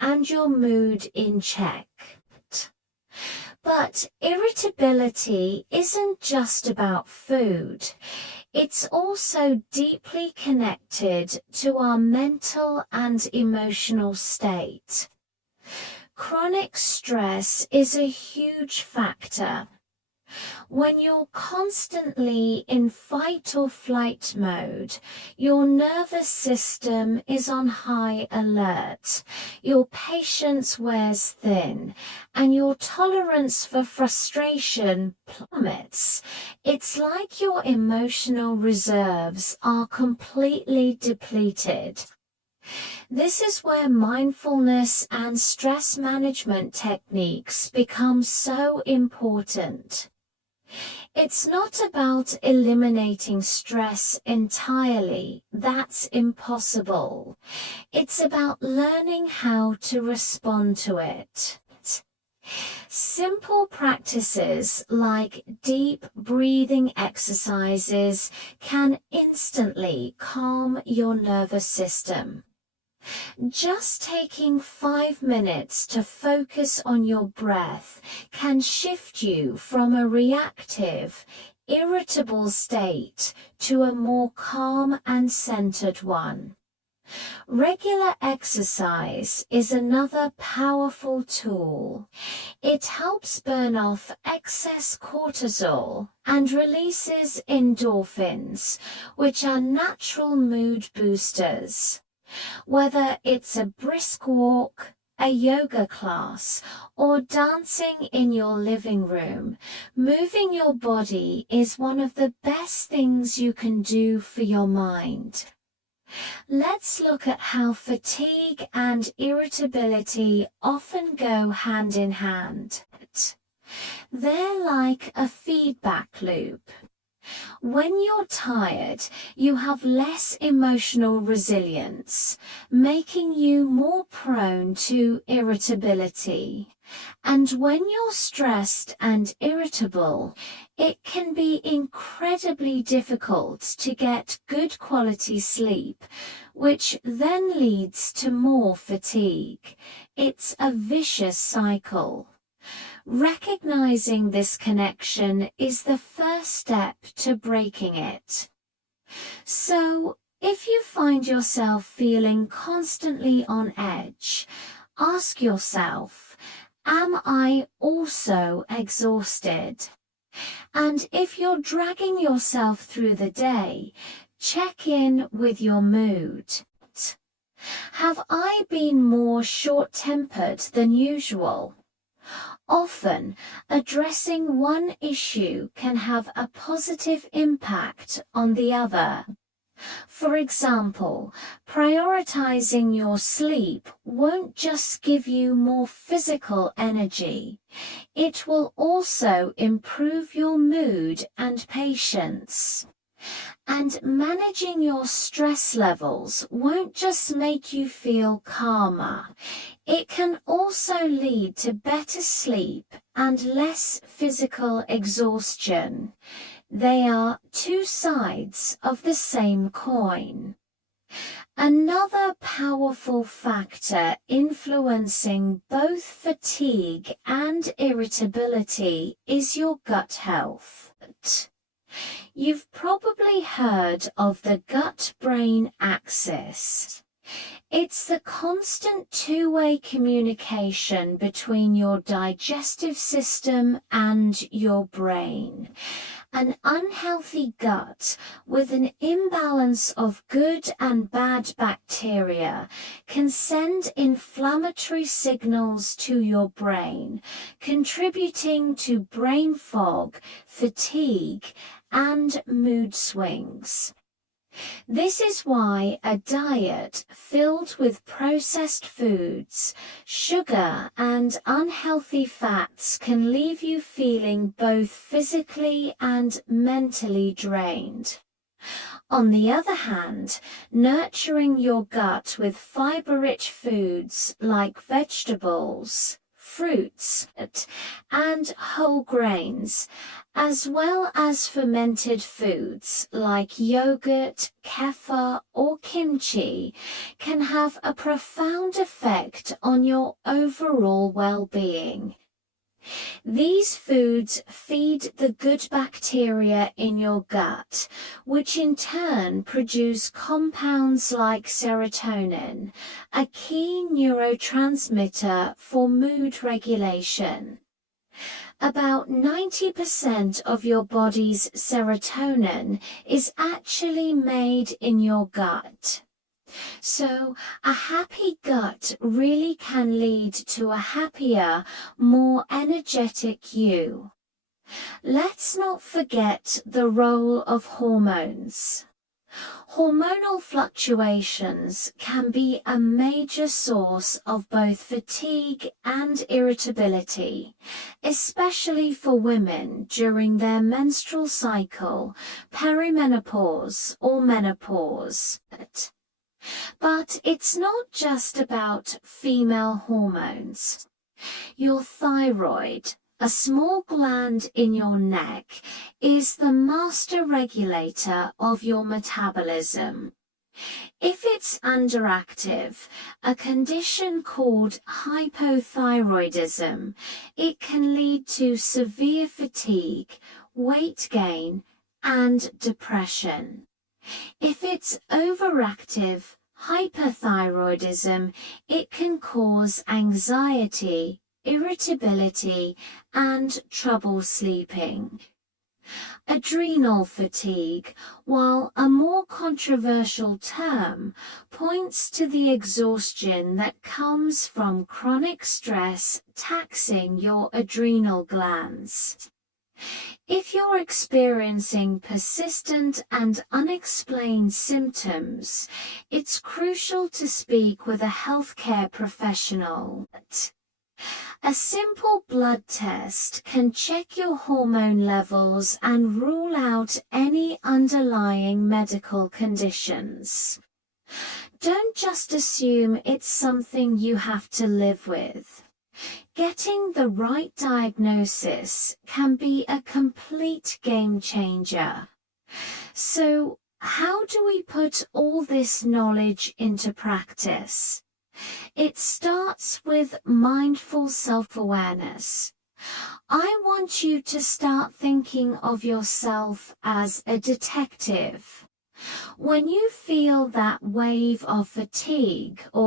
and your mood in check. But irritability isn't just about food. It's also deeply connected to our mental and emotional state. Chronic stress is a huge factor. When you're constantly in fight or flight mode, your nervous system is on high alert, your patience wears thin, and your tolerance for frustration plummets. It's like your emotional reserves are completely depleted. This is where mindfulness and stress management techniques become so important. It's not about eliminating stress entirely, that's impossible. It's about learning how to respond to it. Simple practices like deep breathing exercises can instantly calm your nervous system. Just taking 5 minutes to focus on your breath can shift you from a reactive, irritable state to a more calm and centered one. Regular exercise is another powerful tool. It helps burn off excess cortisol and releases endorphins, which are natural mood boosters. Whether it's a brisk walk, a yoga class, or dancing in your living room, moving your body is one of the best things you can do for your mind. Let's look at how fatigue and irritability often go hand in hand. They're like a feedback loop. When you're tired, you have less emotional resilience, making you more prone to irritability. And when you're stressed and irritable, it can be incredibly difficult to get good quality sleep, which then leads to more fatigue. It's a vicious cycle. Recognizing this connection is the first step to breaking it. So, if you find yourself feeling constantly on edge, ask yourself, am I also exhausted? And if you're dragging yourself through the day, check in with your mood. Have I been more short-tempered than usual? Often, addressing one issue can have a positive impact on the other. For example, prioritizing your sleep won't just give you more physical energy, it will also improve your mood and patience. And managing your stress levels won't just make you feel calmer, it can also lead to better sleep and less physical exhaustion. They are two sides of the same coin. Another powerful factor influencing both fatigue and irritability is your gut health. You've probably heard of the gut-brain axis. It's the constant two-way communication between your digestive system and your brain. An unhealthy gut with an imbalance of good and bad bacteria can send inflammatory signals to your brain, contributing to brain fog, fatigue, and mood swings. This is why a diet filled with processed foods, sugar, and unhealthy fats can leave you feeling both physically and mentally drained. On the other hand, nurturing your gut with fiber-rich foods like vegetables, fruits and whole grains, as well as fermented foods like yogurt, kefir, or kimchi, can have a profound effect on your overall well-being. These foods feed the good bacteria in your gut, which in turn produce compounds like serotonin, a key neurotransmitter for mood regulation. About 90% of your body's serotonin is actually made in your gut. So, a happy gut really can lead to a happier, more energetic you. Let's not forget the role of hormones. Hormonal fluctuations can be a major source of both fatigue and irritability, especially for women during their menstrual cycle, perimenopause, or menopause. But it's not just about female hormones. Your thyroid, a small gland in your neck, is the master regulator of your metabolism. If it's underactive, a condition called hypothyroidism, it can lead to severe fatigue, weight gain, and depression. If it's overactive, hyperthyroidism, it can cause anxiety, irritability, and trouble sleeping. Adrenal fatigue, while a more controversial term, points to the exhaustion that comes from chronic stress taxing your adrenal glands. If you're experiencing persistent and unexplained symptoms, it's crucial to speak with a healthcare professional. A simple blood test can check your hormone levels and rule out any underlying medical conditions. Don't just assume it's something you have to live with. Getting the right diagnosis can be a complete game changer. So, how do we put all this knowledge into practice? It starts with mindful self-awareness. I want you to start thinking of yourself as a detective. When you feel that wave of fatigue or